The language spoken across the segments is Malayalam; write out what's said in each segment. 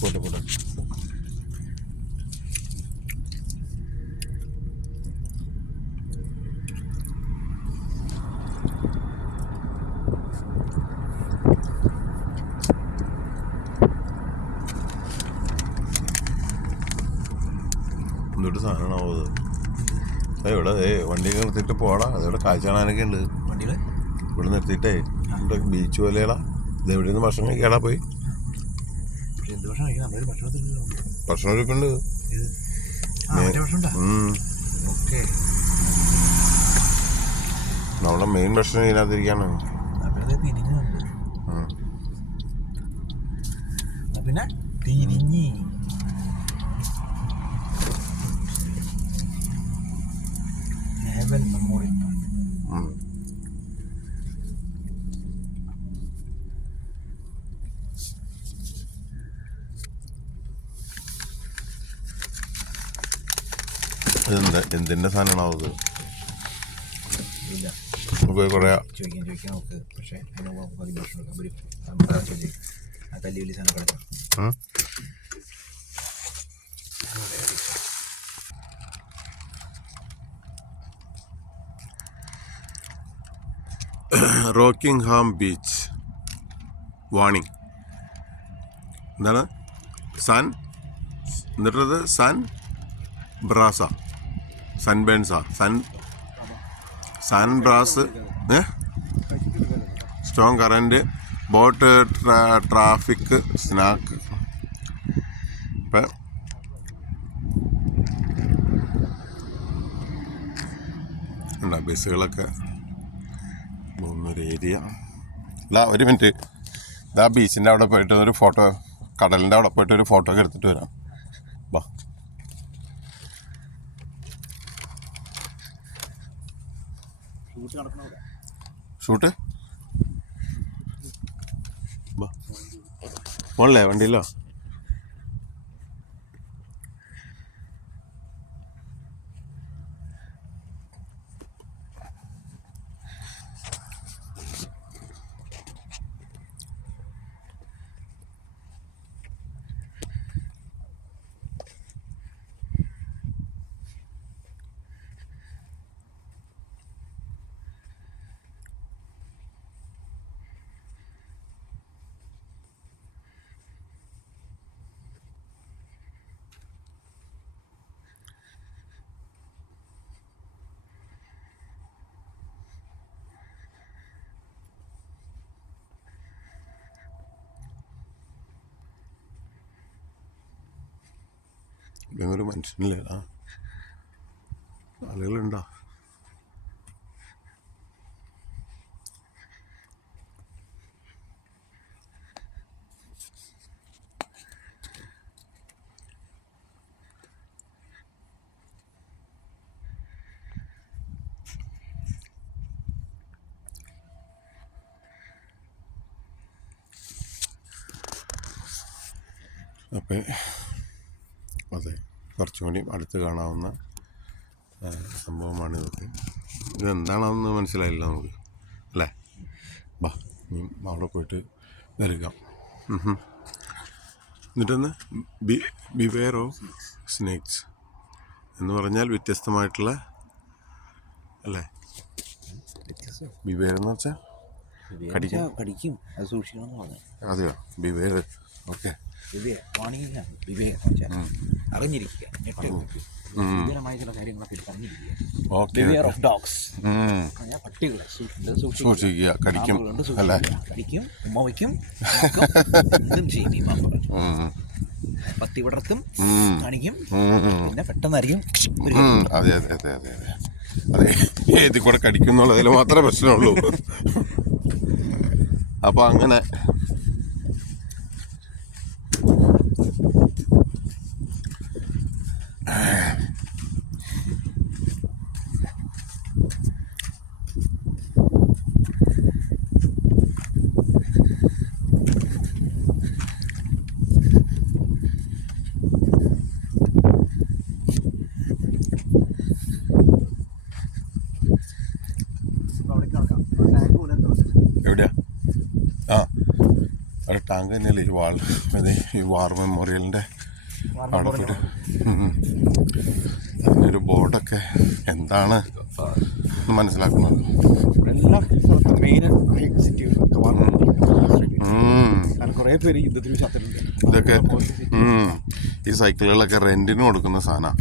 പോട്ടെ പോട്ടെ. എന്തൊരു സാധനമാണോ അത്? ഇവിടെ വണ്ടിയൊക്കെ നിർത്തിയിട്ട് പോടാ. അതവിടെ കാഴ്ച കാണാനൊക്കെ ഉണ്ട്. വണ്ടികൾ ഇവിടെ നിർത്തിയിട്ടേ ഇവിടെ ബീച്ച് പോലെയാടാ. ഇത് എവിടെ നിന്ന് ഭക്ഷണം കഴിക്കാടാ പോയി? ഭക്ഷണം എടുക്കുന്നുണ്ട്. നമ്മളെ മെയിൻ ഭക്ഷണം ഇതിനകത്തിരിക്കാണ്. പിന്നെ തിരിഞ്ഞി മെമ്മോറിയൽ പാർക്ക്. എന്തിന്റെ സാധനമാണോ അത്? ഇല്ല കുറേ ചോദിക്കാൻ നോക്ക്. പക്ഷേ കല്ലി വലിയ സാധനം കിടക്കാം. Rockingham beach warning. എന്താണ്? എന്നിട്ടത് ബ്രാസ, സൺബേൺസാ, സൺ ബ്രാസ്, strong current, boat traffic, snack. ഇപ്പം ഉണ്ടോ ബസ്സുകളൊക്കെ പോകുന്നൊരു ഏരിയ. അല്ല, ഒരു മിനിറ്റ്. ഇതാ ബീച്ചിൻ്റെ അവിടെ പോയിട്ട് ഒരു ഫോട്ടോ, കടലിൻ്റെ അവിടെ പോയിട്ട് ഒരു ഫോട്ടോ ഒക്കെ എടുത്തിട്ട് വരാം. വാ. ഷൂട്ട് പോണല്ലേ വണ്ടിയിലോ? ഒരു മനുഷ്യനില്ലേ? ആളുകളുണ്ടോ? അപ്പോൾ അതെ, കുറച്ചും കൂടി അടുത്ത് കാണാവുന്ന സംഭവമാണ് ഇതൊക്കെ. ഇതെന്താണെന്ന് മനസ്സിലായില്ല നമുക്ക്, അല്ലേ? ബാ, അവിടെ പോയിട്ട് വരിക. എന്നിട്ടൊന്ന് ബിവെയർ ഓഫ് സ്നേക്സ് എന്ന് പറഞ്ഞാൽ വ്യത്യസ്തമായിട്ടുള്ള, അല്ലേ? ബിവെയർ എന്ന് വെച്ചാൽ കടിക്കും, അത് സൂക്ഷിക്കണം എന്ന് പറഞ്ഞു. അതെയോ? ബിവെയർ. ഓക്കെ. അറിഞ്ഞിരിക്കുക, ഭീകരമായ ചില കാര്യങ്ങളൊക്കെ പട്ടികളെ സൂക്ഷിക്കുക, കടിക്കും, അല്ലേ? കടിക്കും, ഉമ്മ വയ്ക്കും, എന്തും ചെയ്യും. പത്തി വിടർത്തും, കാണിക്കും, പിന്നെ പെട്ടെന്നായിരിക്കും. അതെ അതെ അതെ അതെ അതെ അതെ, ഏതി കൂടെ കടിക്കും എന്നുള്ളതിൽ മാത്രമേ പ്രശ്നമുള്ളൂ. അപ്പോൾ അങ്ങനെ ഒരു ടാങ്ക് തന്നെയല്ലേ ഈ അതെ ഈ വാർ മെമ്മോറിയലിൻ്റെ അവിടെ പോയിട്ട് അതിനൊരു ബോർഡൊക്കെ എന്താണ് മനസ്സിലാക്കുന്നത്. എല്ലാ സ്ഥലത്തും മെയിൻ സിറ്റി കാരണം കുറേ പേര് യുദ്ധത്തിൽ ചത്തിട്ടുണ്ട്. ഇതൊക്കെ ഈ സൈക്കിളുകളൊക്കെ റെന്റിന് കൊടുക്കുന്ന സാധനമാണ്.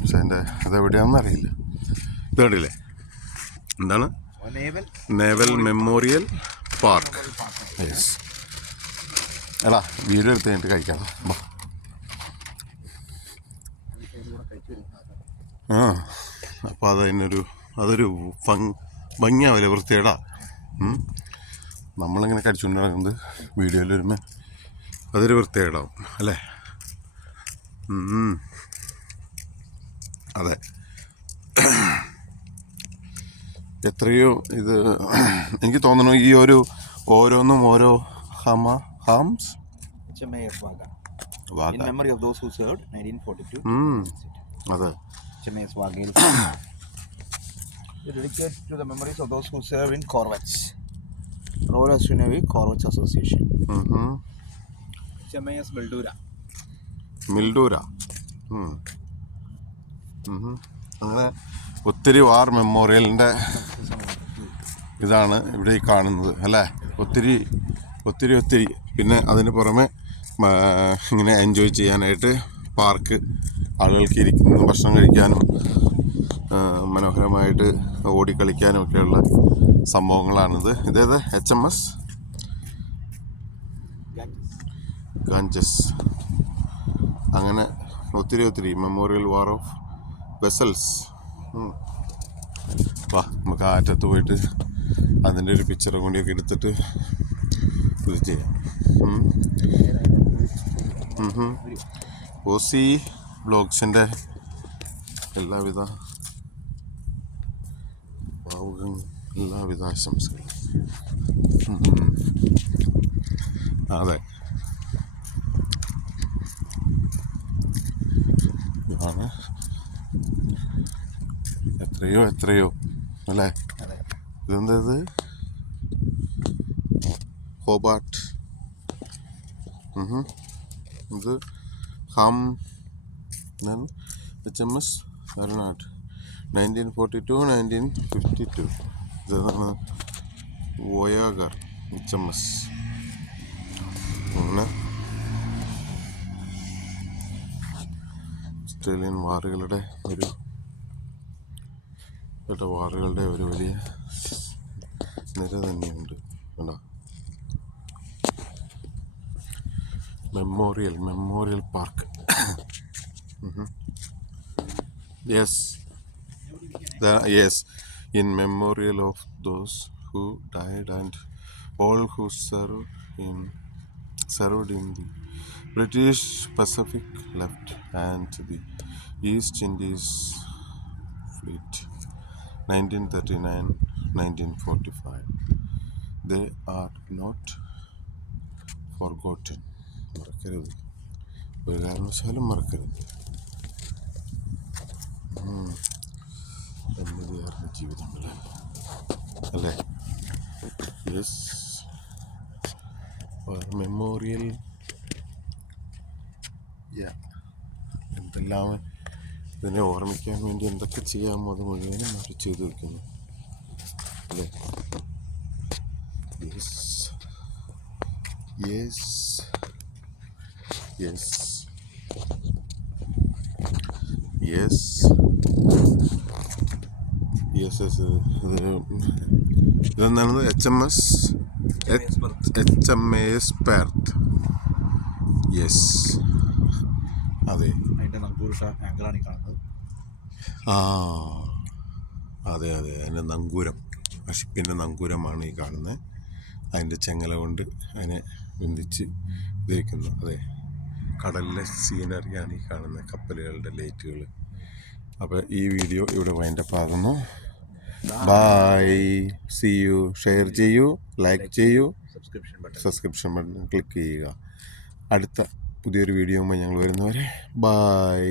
പക്ഷെ അതിൻ്റെ അതെവിടെയാണെന്ന് അറിയില്ല. ഇത് കണ്ടില്ലേ, എന്താണ് നേവൽ മെമ്മോറിയൽ പാർക്ക്. യെസ്, എടാ വീഡിയോ എടുത്ത് കഴിഞ്ഞിട്ട് കഴിക്കാം. അപ്പോൾ അതൊരു ഭംഗിയാവില്ല, വൃത്തിയേടാ. നമ്മളിങ്ങനെ കടിച്ചുകൊണ്ട് നടക്കുന്നത് വീഡിയോയിൽ വരുമ്പോൾ അതൊരു വൃത്തികേടാവും അല്ലേ? അതെ, എത്രയോ ഇത് എനിക്ക് തോന്നുന്നു ഈ ഓരോന്നും ഓരോ ഹാംസ് In memory of those who served 1942. അതെ, HMAS Wagale. Dedicated to the memories of those who served in corvettes. Royal Australian Navy Corvettes Association. HMAS മിൽഡൂര. അങ്ങനെ ഒത്തിരി വാർ മെമ്മോറിയലിൻ്റെ ഇതാണ് ഇവിടെ ഈ കാണുന്നത് അല്ലേ? ഒത്തിരി ഒത്തിരി ഒത്തിരി. പിന്നെ അതിന് പുറമെ ഇങ്ങനെ എൻജോയ് ചെയ്യാനായിട്ട് പാർക്ക്, ആളുകൾക്ക് ഇരിക്കുന്നു ഭക്ഷണം കഴിക്കാനും മനോഹരമായിട്ട് ഓടിക്കളിക്കാനും ഒക്കെയുള്ള സംഭവങ്ങളാണിത്. ഇതേത് HMS ഗാഞ്ചസ്. അങ്ങനെ ഒത്തിരി ഒത്തിരി മെമ്മോറിയൽ വാർ ഓഫ് വെസൽസ്. വാ, നമുക്ക് ആറ്റത്ത് പോയിട്ട് അതിൻ്റെ ഒരു പിക്ചറും കൂടിയൊക്കെ എടുത്തിട്ട് ഇത് ചെയ്യാം. OC വ്ളോഗ്സിൻ്റെ എല്ലാവിധ ആശംസകളും. അതെ, ഇതാണ് എത്രയോ അല്ലേ? ഇതെന്താ ഇത്? ഹോബാർട്ട്. ഇത് HMS അരുണാട്ട് 1942-1952. ഇതാണ് വോയാഗർ HMS. അങ്ങനെ ഓസ്ട്രേലിയൻ വാറുകളുടെ ഒരു വലിയ നിര തന്നെയുണ്ട്. കണ്ടോ, memorial park. Yes, in memorial of those who died and all who served in the British Pacific left and the East Indies Fleet 1939-1945. They are not forgotten. മറക്കരുത്, ഒരു കാരണവശാലും മറക്കരുത്. എന്നതിയാർന്ന ജീവിതങ്ങളെ അല്ലേ? Yes, memorial. എന്തെല്ലാം ഇതിനെ ഓർമ്മിക്കാൻ വേണ്ടി എന്തൊക്കെ ചെയ്യാമോ അത് മുഴുവനും അവർ ചെയ്തു വയ്ക്കുന്നു അല്ലേ? ഇതെന്താണ്? HMS Perth. യെസ്, അതെ, അതെ അതിൻ്റെ നങ്കൂരം, ആ ഷിപ്പിൻ്റെ നങ്കൂരമാണ് ഈ കാണുന്നത്. അതിൻ്റെ ചെങ്ങല കൊണ്ട് അതിനെ ബന്ധിച്ച് ഉപയോഗിക്കുന്നു. അതെ, കടലിലെ സീനറിയാണ് ഈ കാണുന്ന കപ്പലുകളുടെ ലൈറ്റുകൾ. അപ്പോൾ ഈ വീഡിയോ ഇവിടെ വൈൻഡപ്പ് ആകുന്നു. Bye, see you. ഷെയർ ചെയ്യൂ, ലൈക്ക് ചെയ്യൂ, സബ്സ്ക്രിപ്ഷൻ ബട്ടൺ ക്ലിക്ക് ചെയ്യുക. അടുത്ത പുതിയൊരു വീഡിയോയുമായി ഞങ്ങൾ വരുന്നവരെ ബൈ.